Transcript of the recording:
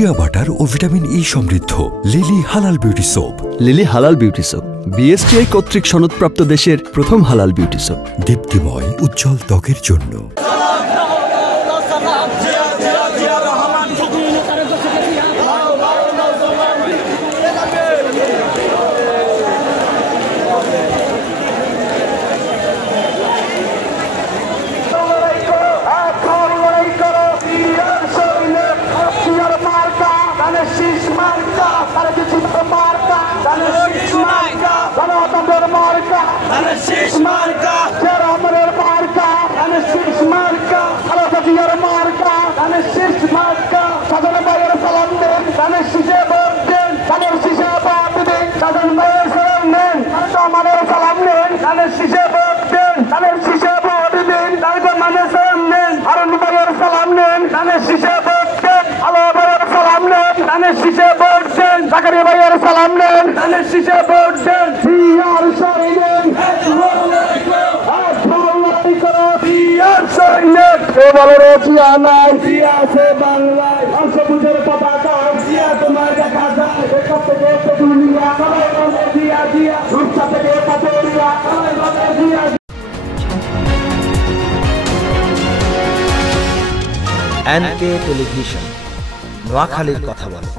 Shea butter ও vitamin E সমৃদ্ধ lily হালাল beauty soap. Lily হালাল বিউটি সোপ বিএসটিআই কর্তৃক সনদপ্রাপ্ত দেশের প্রথম হালাল বিউটি সোপ। দীপ্তিময় উজ্জ্বল ত্বকের জন্য। জাকারিয়া ভাইয়ের সালাম নেন, ধানের শীষে ভোট দেন। বাংলায় সবুজের পতাকা দিয়া তোমার দেখা যায়, দুনিয়া দিয়া দিয়া রূপসা থেকে পাথরিয়া দিয়া। এনকে টেলিভিশন, নোয়াখালীর কথা বলে।